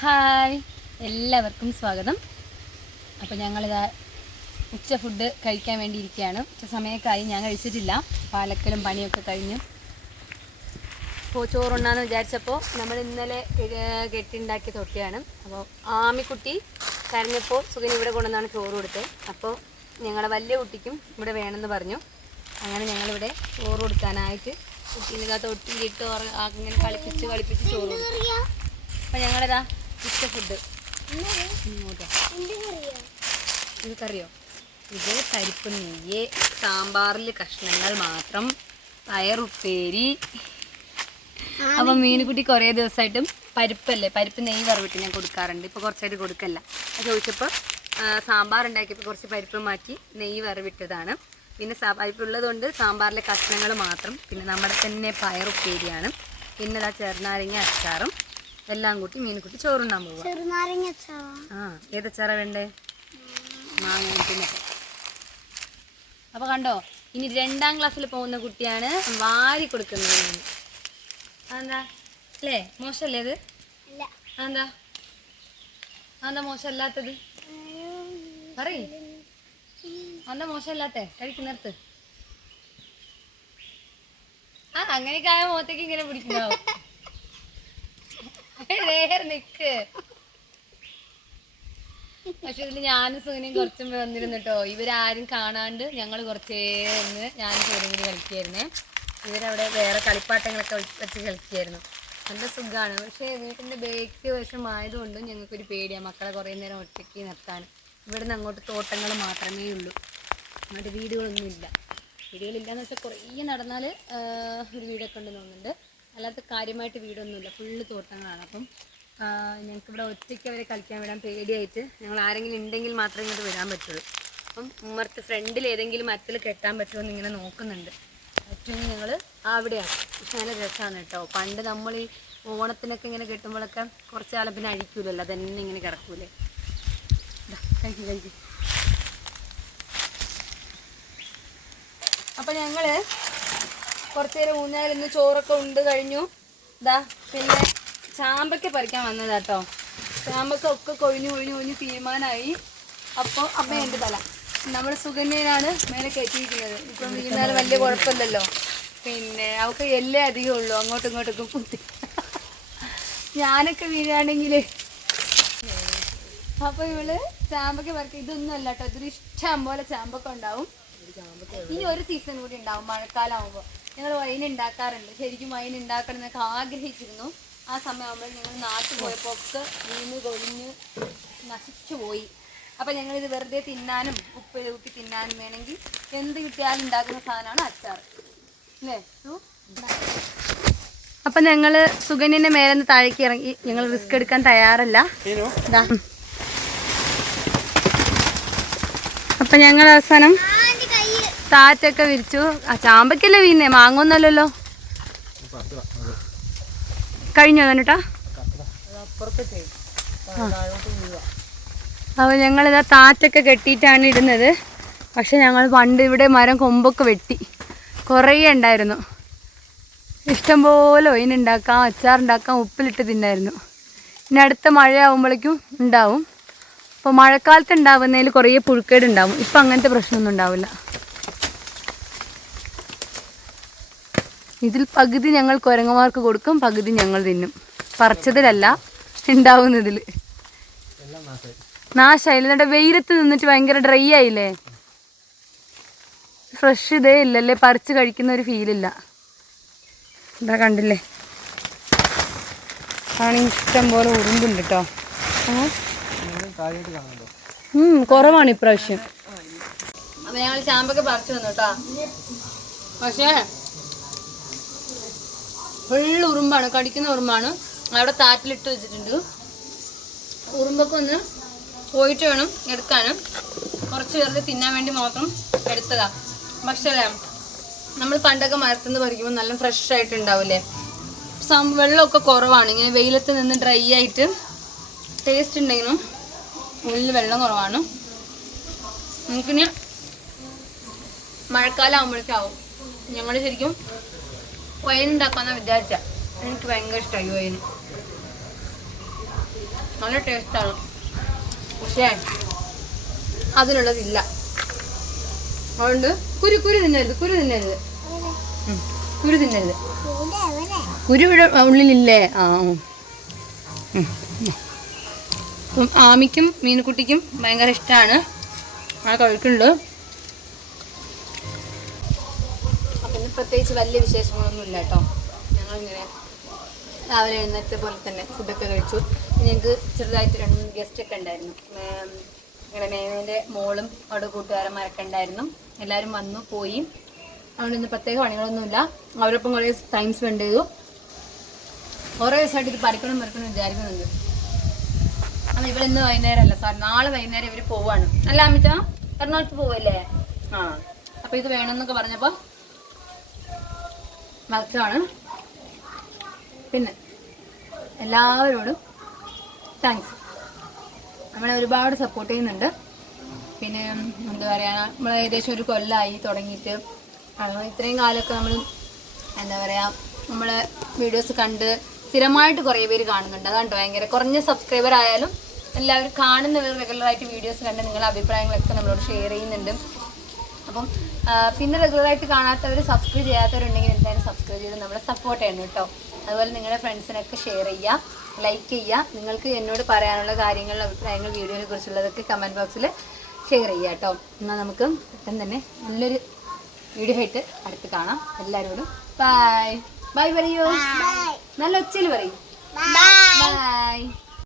Hi. എല്ലാവർക്കും സ്വാഗതം. അപ്പോൾ ഞങ്ങളിതാ ഉച്ച ഫുഡ് കഴിക്കാൻ വേണ്ടി ഇരിക്കുകയാണ് ഉച്ച സമയക്കായി ഞാൻ കഴിച്ചിട്ടില്ല. പാലക്കലും പണിയൊക്കെ കഴിഞ്ഞു. അപ്പോൾ ചോറുണ്ണാന്ന് വിചാരിച്ചപ്പോൾ നമ്മൾ ഇന്നലെ കെട്ടിണ്ടാക്കിയ തൊട്ടിയാണ്. അപ്പോൾ ആമിക്കുട്ടി കരഞ്ഞപ്പോൾ സുഖൻ ഇവിടെ കൊണ്ടുവന്നാണ് ചോറ് കൊടുത്തത് അപ്പോൾ ഞങ്ങളുടെ വലിയ കുട്ടിക്കും ഇവിടെ വേണമെന്ന് പറഞ്ഞു. അങ്ങനെ ഞങ്ങളിവിടെ ചോറ് കൊടുക്കാനായിട്ട് കുട്ടീനെ തൊട്ടിയിലിട്ട് അങ്ങനെ കളിപ്പിച്ച് കളിപ്പിച്ച് ചോറ് കൊടുത്തു. അപ്പൊ ഞങ്ങളിതാ ഉച്ച ഫുഡ് ഇത് കറിയോ? ഇത് പരിപ്പ് നെയ്യ് സാമ്പാറിൽ കഷ്ണങ്ങൾ മാത്രം പയറുപ്പേരി. അപ്പം മീനുകുട്ടി കുറേ ദിവസമായിട്ടും പരിപ്പല്ലേ? പരിപ്പ് നെയ്യ് വറവിട്ട് ഞാൻ കൊടുക്കാറുണ്ട്. ഇപ്പോൾ കുറച്ചായിട്ട് കൊടുക്കല്ല. അത് ചോദിച്ചപ്പോൾ സാമ്പാർ ഉണ്ടാക്കിയപ്പോൾ കുറച്ച് പരിപ്പ് മാറ്റി നെയ്യ് വറവിട്ടതാണ്. പിന്നെ പരിപ്പുള്ളതുകൊണ്ട് സാമ്പാറിലെ കഷ്ണങ്ങൾ മാത്രം. പിന്നെ നമ്മുടെ തന്നെ പയറുപ്പേരിയാണ്. പിന്നെ അതാ ചെറുനാരങ്ങ അച്ചാറും. എല്ലാം കൂട്ടി മീനുകുട്ടി ചോറുണ്ണാൻ പോവുക ആ ഏതച്ചാറ വേണ്ടേ? മാങ്ങ പിന്നെ. അപ്പൊ കണ്ടോ ഇനി രണ്ടാം ക്ലാസ്സിൽ പോകുന്ന കുട്ടിയാണ് വാരി കൊടുക്കുന്നത് അതെന്താ? അല്ലേ? മോശമല്ലേ ഇത്? അതെന്താ? അതെന്താ മോശമല്ലാത്തത്? പറയ്. അതെന്താ മോശമല്ലാത്തേ? കഴിക്കുന്നിടത്ത് ആ അങ്ങനെയൊക്കെ ആയ മുഖത്തേക്ക് ഇങ്ങനെ പിടിക്കുന്നാവും പക്ഷെ ഇതിൽ ഞാനും സൂനിയും കുറച്ചും വന്നിരുന്നു കേട്ടോ. ഇവരാരും കാണാണ്ട് ഞങ്ങൾ കുറച്ചേ ഒന്ന് ഞാൻ സുഖനും കൂടി കളിക്കായിരുന്നേ. ഇവരവിടെ വേറെ കളിപ്പാട്ടങ്ങളൊക്കെ വെച്ച് കളിക്കായിരുന്നു. നല്ല സുഖമാണ് പക്ഷേ വീട്ടിന്റെ ബേക്ക് വശം ആയതുകൊണ്ടും ഞങ്ങൾക്കൊരു പേടിയാണ് മക്കളെ കുറേ നേരം ഒറ്റയ്ക്ക് നിർത്താൻ. ഇവിടുന്ന് അങ്ങോട്ട് തോട്ടങ്ങൾ മാത്രമേ ഉള്ളൂ. അങ്ങോട്ട് വീടുകളൊന്നുമില്ല. വീടുകളില്ലാന്ന് വെച്ചാൽ കുറേ നടന്നാൽ ഒരു വീടൊക്കെ ഉണ്ടെന്ന് തോന്നുന്നുണ്ട്. അല്ലാത്ത കാര്യമായിട്ട് വീടൊന്നുമില്ല. ഫുള്ള് തോട്ടങ്ങളാണ്. അപ്പം ഞങ്ങൾക്ക് ഇവിടെ ഒറ്റയ്ക്ക് അവരെ കളിക്കാൻ വിടാൻ പേടിയായിട്ട് ഞങ്ങൾ ആരെങ്കിലും ഉണ്ടെങ്കിൽ മാത്രമേ ഇങ്ങോട്ട് വിടാൻ പറ്റുള്ളൂ. അപ്പം ഉമ്മർത്ത് ഫ്രണ്ടിൽ ഏതെങ്കിലും മരത്തിൽ കെട്ടാൻ പറ്റുമോ എന്ന് ഇങ്ങനെ നോക്കുന്നുണ്ട്. പറ്റുമെങ്കിൽ ഞങ്ങൾ അവിടെയാണ്. പക്ഷെ നല്ല രസമാണ് കേട്ടോ. പണ്ട് നമ്മൾ ഈ ഓണത്തിനൊക്കെ ഇങ്ങനെ കെട്ടുമ്പോഴൊക്കെ കുറച്ച് കാലം പിന്നെ അഴിക്കൂലല്ലോ. അതന്നെ ഇങ്ങനെ കിടക്കൂലേ. കഴിക്കും കഴിക്കും. അപ്പം ഞങ്ങൾ കുറച്ച് നേരം ഊഞ്ഞാൽ ഇന്ന് ചോറൊക്കെ ഉണ്ട് കഴിഞ്ഞു. ഇതാ പിന്നെ ചാമ്പയ്ക്ക പറിക്കാൻ വന്നതാട്ടോ ചാമ്പക്ക ഒക്കെ കൊഴിഞ്ഞു കൊഴിഞ്ഞു കൊഴിഞ്ഞു തീരുമാനമായി. അപ്പോൾ അമ്മ എന്ത് തല. നമ്മൾ സുഗന്യനാണ് മേലെ കയറ്റിയിരിക്കുന്നത്. ഇപ്പം വീണാൽ വലിയ കുഴപ്പമില്ലല്ലോ. പിന്നെ അവൾക്ക് എല്ലേ അധികം ഉള്ളൂ. അങ്ങോട്ടും ഇങ്ങോട്ടൊക്കെ കുത്തി. ഞാനൊക്കെ വീഴുകയാണെങ്കിൽ അപ്പൊ ഇവൾ ചാമ്പക്ക പറക്ക ഇതൊന്നും അല്ല കേട്ടോ ഇതൊരു ഇഷ്ടം പോലെ ചാമ്പക്ക ഉണ്ടാവും. ഇനി ഒരു സീസൺ കൂടി ഉണ്ടാവും. മഴക്കാലം ആവുമ്പോൾ ഞങ്ങൾ വൈൻ ഉണ്ടാക്കാറുണ്ട് ശരിക്കും വൈൻ ഉണ്ടാക്കണം എന്നൊക്കെ ആഗ്രഹിച്ചിരുന്നു. ആ സമയമാകുമ്പോൾ ഞങ്ങൾ നാട്ടിൽ പോയപ്പോൾ ഒക്കെ വീണ് കൊഴിഞ്ഞ് നശിച്ചു പോയി. അപ്പം ഞങ്ങളിത് വെറുതെ തിന്നാനും ഉപ്പ് ഉപ്പി തിന്നാനും വേണമെങ്കിൽ എന്ത് കിട്ടിയാലും ഉണ്ടാക്കുന്ന സാധനമാണ് അച്ചാർ. അല്ലേ അപ്പം ഞങ്ങൾ സുഗന്യന്റെ മേലെ നിന്ന് താഴേക്ക് ഇറങ്ങി. ഞങ്ങൾ റിസ്ക് എടുക്കാൻ തയ്യാറല്ല. അപ്പം ഞങ്ങൾ അവസാനം താറ്റൊക്കെ വിരിച്ചു. ആ ചാമ്പക്കല്ലേ വീന്നേ മാങ്ങൊന്നല്ലല്ലോ കഴിഞ്ഞോ എന്നിട്ടാ അപ്പോൾ ഞങ്ങളിതാ താറ്റൊക്കെ കെട്ടിയിട്ടാണ് ഇടുന്നത്. പക്ഷെ ഞങ്ങൾ പണ്ട് ഇവിടെ മരം കൊമ്പൊക്കെ വെട്ടി. കുറേ ഉണ്ടായിരുന്നു. ഇഷ്ടംപോലെ ഒയിനുണ്ടാക്കാം അച്ചാറുണ്ടാക്കാം ഉപ്പിലിട്ട് തിന്നായിരുന്നു. ഇനി അടുത്ത മഴയാവുമ്പോഴേക്കും ഉണ്ടാവും. അപ്പോൾ മഴക്കാലത്ത് ഉണ്ടാവുന്നതിൽ കുറേ പുഴുക്കേട് ഉണ്ടാവും ഇപ്പം അങ്ങനത്തെ പ്രശ്നമൊന്നും ഉണ്ടാവില്ല. ഇതിൽ പകുതി ഞങ്ങൾ കുരങ്ങന്മാർക്ക് കൊടുക്കും പകുതി ഞങ്ങൾ തിന്നും. പറിച്ചതിലല്ല ഉണ്ടാവുന്നതിൽ. നാശായില്ല എന്നിട്ട് വെയിലത്ത് നിന്നിട്ട് ഭയങ്കര ഡ്രൈ ആയില്ലേ? ഫ്രഷ് ഇതേ ഇല്ലല്ലേ? പറിച്ച് കഴിക്കുന്ന ഒരു ഫീലില്ല എന്താ കണ്ടില്ലേ? ആണെങ്കിൽ ഇഷ്ടം പോലെ ഉറുമ്പുണ്ട് കേട്ടോ കുറവാണ് ഇപ്രാവശ്യം. അപ്പൊ ഞങ്ങൾ ചാമ്പൊക്കെ പറിച്ചു വന്നു കേട്ടോ പക്ഷേ ഫുള്ള് ഉറുമ്പാണ് കടിക്കുന്ന ഉറുമ്പാണ്. അവിടെ താറ്റിലിട്ട് വെച്ചിട്ടുണ്ട്. ഉറുമ്പൊക്കെ ഒന്ന് പോയിട്ട് വേണം എടുക്കാനും. കുറച്ച് പേർക്ക് തിന്നാൻ വേണ്ടി മാത്രം എടുത്തതാ. പക്ഷേ നമ്മൾ പണ്ടൊക്കെ മരത്തുനിന്ന് പറിക്കുമ്പോൾ നല്ല ഫ്രഷ് ആയിട്ട് ഉണ്ടാവില്ലേ സം വെള്ളമൊക്കെ കുറവാണ്. ഇങ്ങനെ വെയിലത്ത് നിന്ന് ഡ്രൈ ആയിട്ട് ടേസ്റ്റ് ഉണ്ടെങ്കിലും ഉള്ളിൽ വെള്ളം കുറവാണ്. നമുക്കിനി മഴക്കാലം ആകുമ്പോഴേക്കാവും ഞങ്ങൾ ശരിക്കും വൈൻ ഉണ്ടാക്കാന്നാ വിചാരിച്ച. എനിക്ക് ഭയങ്കര ഇഷ്ടമായി വൈൻ നല്ല ടേസ്റ്റാണ് പക്ഷേ അതിനുള്ളതില്ല. അതുകൊണ്ട് കുരു കുരു തിന്നരുത് കുരു തിന്നരുത്. കുരു തിന്നരുത്. കുരു ഇവിടെ ഉള്ളിലില്ലേ? ആ. ആമിക്കും മീനുക്കുട്ടിക്കും ഭയങ്കര ഇഷ്ടമാണ് ആ കഴിക്കുന്നുണ്ട് പ്രത്യേകിച്ച് വലിയ വിശേഷങ്ങളൊന്നും ഇല്ല കേട്ടോ. ഞങ്ങളിങ്ങനെ രാവിലെ എഴുന്നേറ്റ പോലെ തന്നെ ഫുഡൊക്കെ കഴിച്ചു. ഞങ്ങൾക്ക് ചെറുതായിട്ട് രണ്ട് ഗസ്റ്റ് ഒക്കെ ഉണ്ടായിരുന്നു. ഇങ്ങനെ ഞങ്ങളുടെ മേമേന്റെ മോളും അവിടെ കൂട്ടുകാരന്മാരൊക്കെ ഉണ്ടായിരുന്നു. എല്ലാവരും വന്നു പോയി. അതുകൊണ്ട് ഇന്ന് പ്രത്യേക പണികളൊന്നുമില്ല അവരൊപ്പം കുറേ ടൈം സ്പെൻഡ് ചെയ്തു. കുറേ ദിവസമായിട്ട് ഇത് പഠിക്കണം പഠിക്കണം വിചാരിക്കുന്നുണ്ട്. അപ്പം ഇവിടെ ഇന്ന് വൈകുന്നേരം അല്ല സാർ നാളെ വൈകുന്നേരം ഇവർ പോവാണ്. അല്ല അമിത എറണാകുളത്ത് പോവല്ലേ? ആ. അപ്പൊ ഇത് വേണമെന്നൊക്കെ പറഞ്ഞപ്പോ മത്സരമാണ് പിന്നെ എല്ലാവരോടും താങ്ക്സ് നമ്മളെ ഒരുപാട് സപ്പോർട്ട് ചെയ്യുന്നുണ്ട്. പിന്നെ എന്താ പറയുക നമ്മൾ ഏകദേശം ഒരു കൊല്ലമായി തുടങ്ങിയിട്ട്. ഇത്രയും കാലമൊക്കെ നമ്മൾ എന്താ പറയുക നമ്മളെ വീഡിയോസ് കണ്ട് സ്ഥിരമായിട്ട് കുറേ പേര് കാണുന്നുണ്ട്. അതാണ് ഭയങ്കര കുറഞ്ഞ സബ്സ്ക്രൈബർ ആയാലും എല്ലാവരും കാണുന്നവർ റെഗുലറായിട്ട് വീഡിയോസ് കണ്ട് നിങ്ങളുടെ അഭിപ്രായങ്ങളൊക്കെ നമ്മളോട് ഷെയർ ചെയ്യുന്നുണ്ട്. അപ്പം പിന്നെ റെഗുലറായിട്ട് കാണാത്തവർ സബ്സ്ക്രൈബ് ചെയ്യാത്തവരുണ്ടെങ്കിൽ എന്തായാലും സബ്സ്ക്രൈബ് ചെയ്ത് നമ്മളെ സപ്പോർട്ട് ചെയ്യണം കേട്ടോ. അതുപോലെ നിങ്ങളുടെ ഫ്രണ്ട്സിനൊക്കെ ഷെയർ ചെയ്യുക ലൈക്ക് ചെയ്യുക. നിങ്ങൾക്ക് എന്നോട് പറയാനുള്ള കാര്യങ്ങൾ അഭിപ്രായങ്ങൾ വീഡിയോനെ കുറിച്ചുള്ളതൊക്കെ കമന്റ് ബോക്സിൽ ഷെയർ ചെയ്യുക കേട്ടോ. എന്നാൽ നമുക്ക് പെട്ടെന്ന് തന്നെ നല്ലൊരു വീഡിയോ ആയിട്ട് അടുത്ത് കാണാം. എല്ലാവരോടും ബൈ ബൈ പറയൂ. നല്ല ഒച്ചയിൽ പറയൂ. ബൈ